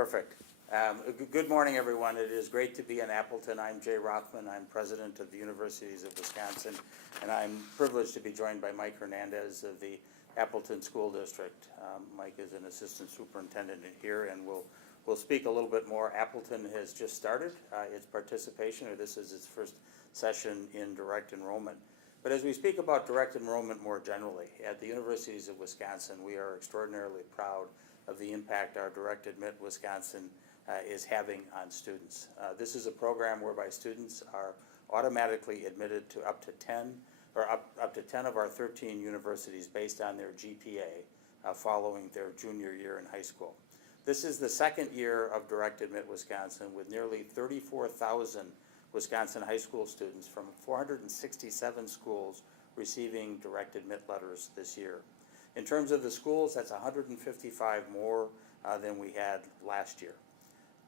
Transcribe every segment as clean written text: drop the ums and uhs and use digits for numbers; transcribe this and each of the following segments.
Perfect. Good morning, everyone. It is great to be in Appleton. I'm Jay Rothman. I'm president of the Universities of Wisconsin, and I'm privileged to be joined by Mike Hernandez of the Appleton School District. Mike is an assistant superintendent here, and we'll speak a little bit more. Appleton has just started its participation, or this is its first session in direct enrollment. But as we speak about direct enrollment more generally, at the Universities of Wisconsin, we are extraordinarily proud of the impact our Direct Admit Wisconsin is having on students. This is a program whereby students are automatically admitted to up to 10 of our 13 universities based on their GPA following their junior year in high school. This is the second year of Direct Admit Wisconsin, with nearly 34,000 Wisconsin high school students from 467 schools receiving direct admit letters this year. In terms of the schools, that's 155 more than we had last year.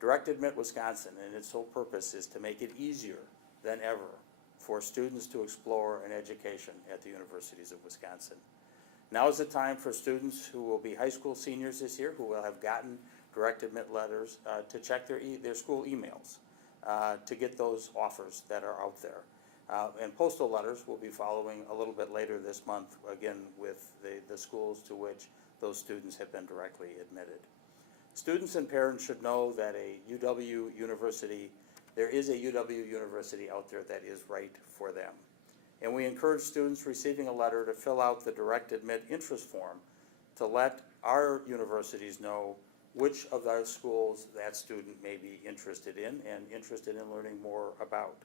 Direct Admit Wisconsin and its sole purpose is to make it easier than ever for students to explore an education at the Universities of Wisconsin. Now is the time for students who will be high school seniors this year, who will have gotten direct admit letters, to check their school emails to get those offers that are out there. And postal letters will be following a little bit later this month, again with the schools to which those students have been directly admitted. Students and parents should know that there is a UW University out there that is right for them. And we encourage students receiving a letter to fill out the direct admit interest form to let our universities know which of our schools that student may be interested in and interested in learning more about.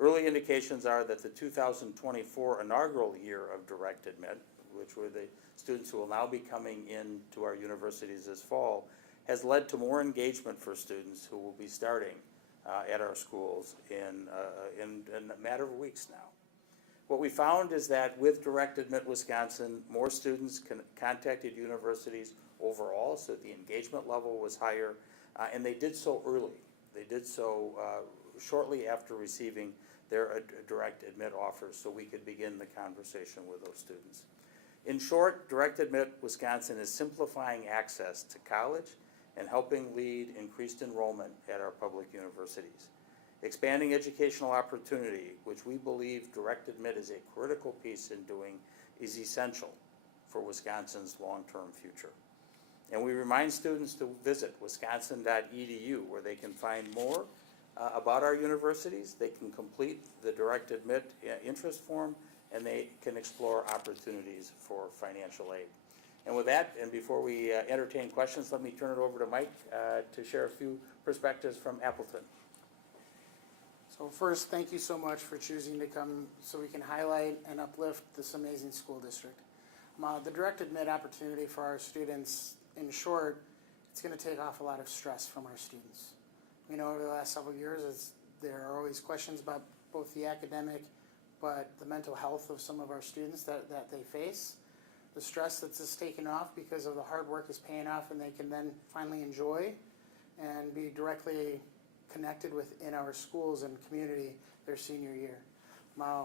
Early indications are that the 2024 inaugural year of direct admit, which were the students who will now be coming in to our universities this fall, has led to more engagement for students who will be starting at our schools in a matter of weeks now. What we found is that with Direct Admit Wisconsin, more students contacted universities overall, so the engagement level was higher, and they did so early. They did so shortly after receiving their direct admit offers, so we could begin the conversation with those students. In short, Direct Admit Wisconsin is simplifying access to college and helping lead increased enrollment at our public universities. Expanding educational opportunity, which we believe Direct Admit is a critical piece in doing, is essential for Wisconsin's long-term future. And we remind students to visit wisconsin.edu, where they can find more about our universities. They can complete the Direct Admit interest form, and they can explore opportunities for financial aid. And with that, and before we entertain questions, let me turn it over to Mike to share a few perspectives from Appleton. So first, thank you so much for choosing to come so we can highlight and uplift this amazing school district. The direct admit opportunity for our students, in short, it's going to take off a lot of stress from our students. We know over the last several years there are always questions about both the academic but the mental health of some of our students that they face. The stress that's just taken off because of the hard work is paying off, and they can then finally enjoy and be directly connected within our schools and community their senior year.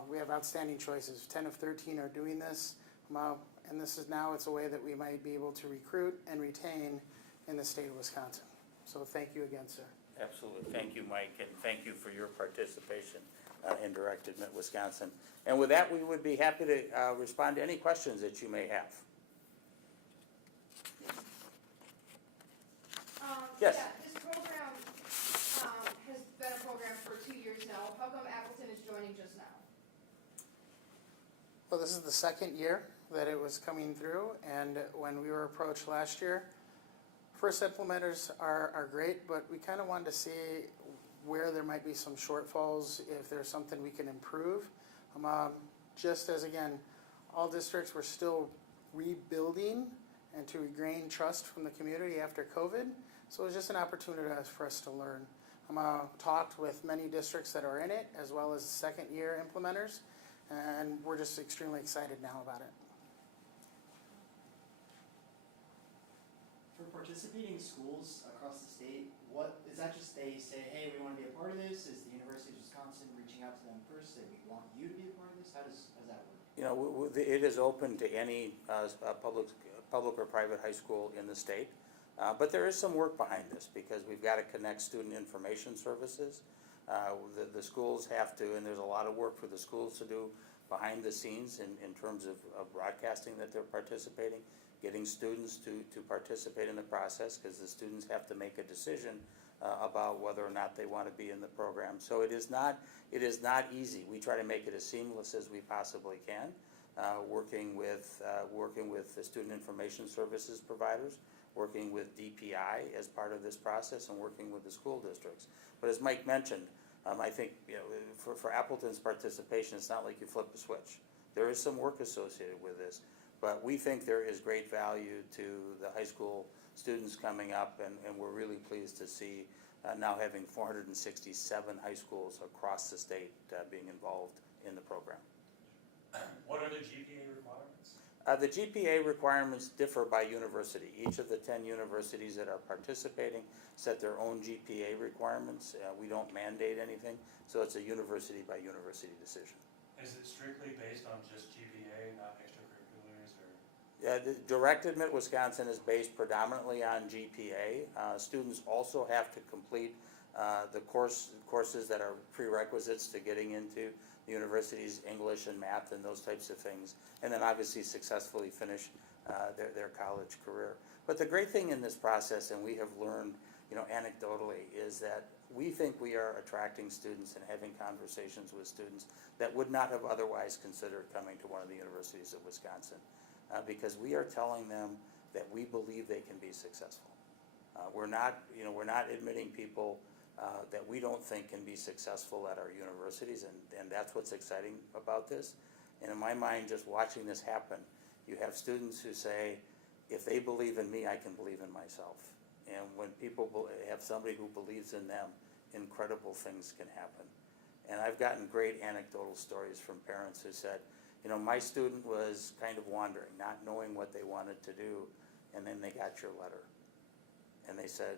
We have outstanding choices. 10 of 13 are doing this, and this is now, it's a way that we might be able to recruit and retain in the state of Wisconsin. So thank you again, sir. Absolutely. Thank you, Mike, and thank you for your participation in Direct Admit Wisconsin. And with that, we would be happy to respond to any questions that you may have. Yes? Yeah, this program has been a program for 2 years now. How come Appleton is joining just now? Well, this is the second year that it was coming through, and when we were approached last year, first implementers are great, but we kind of wanted to see where there might be some shortfalls, if there's something we can improve. Just as, again, all districts were still rebuilding and to regain trust from the community after COVID, so it was just an opportunity for us to learn. Talked with many districts that are in it, as well as second-year implementers, and we're just extremely excited now about it. For participating schools across the state, what is that? Just they say, hey, we want to be a part of this? Is the University of Wisconsin reaching out to them first, say we want you to be a part of this? How does that work? You know, it is open to any public or private high school in the state. But there is some work behind this because we've got to connect student information services. The schools have to, and there's a lot of work for the schools to do behind the scenes in terms of broadcasting that they're participating, getting students to participate in the process, because the students have to make a decision about whether or not they want to be in the program. So it is not easy. We try to make it as seamless as we possibly can, working with the student information services providers, working with DPI as part of this process, and working with the school districts. But as Mike mentioned, I think for Appleton's participation, it's not like you flip a switch. There is some work associated with this, but we think there is great value to the high school students coming up, and we're really pleased to see now having 467 high schools across the state being involved in the program. What are the GPA requirements? The GPA requirements differ by university. Each of the 10 universities that are participating set their own GPA requirements. We don't mandate anything, so it's a university by university decision. Is it strictly based on just GPA, not extracurriculars, or? Yeah, the Direct Admit Wisconsin is based predominantly on GPA. Students also have to complete the courses that are prerequisites to getting into the university's English and math and those types of things, and then obviously successfully finish their college career. But the great thing in this process, and we have learned, anecdotally, is that we think we are attracting students and having conversations with students that would not have otherwise considered coming to one of the universities of Wisconsin, because we are telling them that we believe they can be successful. We're not admitting people that we don't think can be successful at our universities, and that's what's exciting about this. And in my mind, just watching this happen, you have students who say, if they believe in me, I can believe in myself. And when people have somebody who believes in them, incredible things can happen. And I've gotten great anecdotal stories from parents who said, my student was kind of wandering, not knowing what they wanted to do, and then they got your letter. And they said,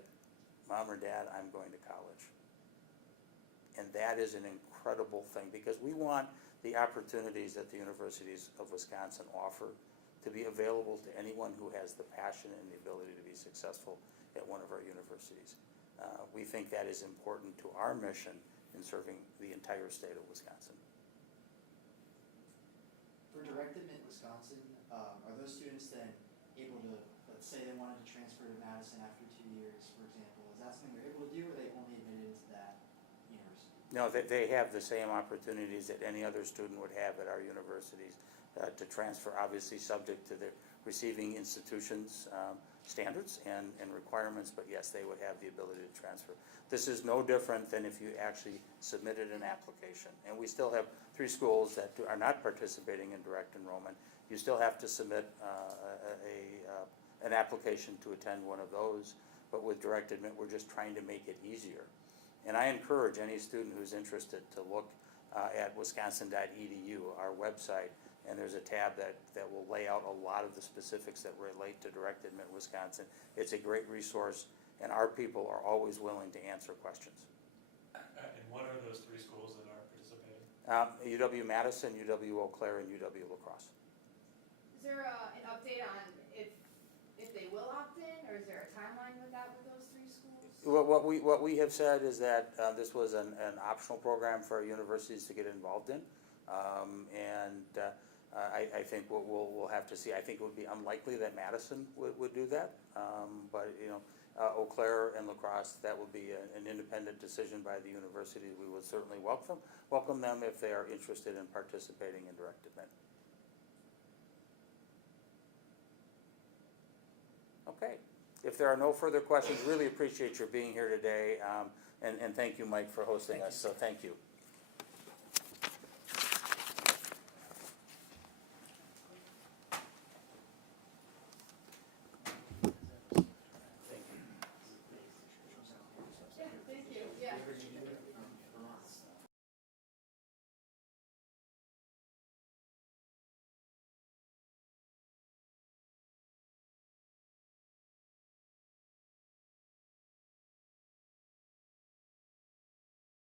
Mom or Dad, I'm going to college. And that is an incredible thing, because we want the opportunities that the universities of Wisconsin offer to be available to anyone who has the passion and the ability to be successful at one of our universities. We think that is important to our mission in serving the entire state of Wisconsin. For Direct Admit Wisconsin, are those students then able to, let's say they wanted to transfer to Madison after 2 years, for example, is that something they're able to do, or are they only admitted into that university? No, they have the same opportunities that any other student would have at our universities to transfer, obviously subject to the receiving institutions' standards and requirements, but yes, they would have the ability to transfer. This is no different than if you actually submitted an application. And we still have 3 schools that are not participating in direct enrollment. You still have to submit an application to attend one of those, but with Direct Admit, we're just trying to make it easier. And I encourage any student who's interested to look at wisconsin.edu, our website, and there's a tab that will lay out a lot of the specifics that relate to Direct Admit Wisconsin. It's a great resource, and our people are always willing to answer questions. And what are those 3 schools that are participating? UW-Madison, UW-Eau Claire, and UW-La Crosse. Is there an update on if they will opt in, or is there a timeline with that with those 3 schools? What we have said is that this was an optional program for our universities to get involved in, I think we'll have to see. I think it would be unlikely that Madison would do that, but Eau Claire and La Crosse, that would be an independent decision by the university. We would certainly welcome them if they are interested in participating in Direct Admit. Okay. If there are no further questions, really appreciate your being here today, and thank you, Mike, for hosting us. So thank you.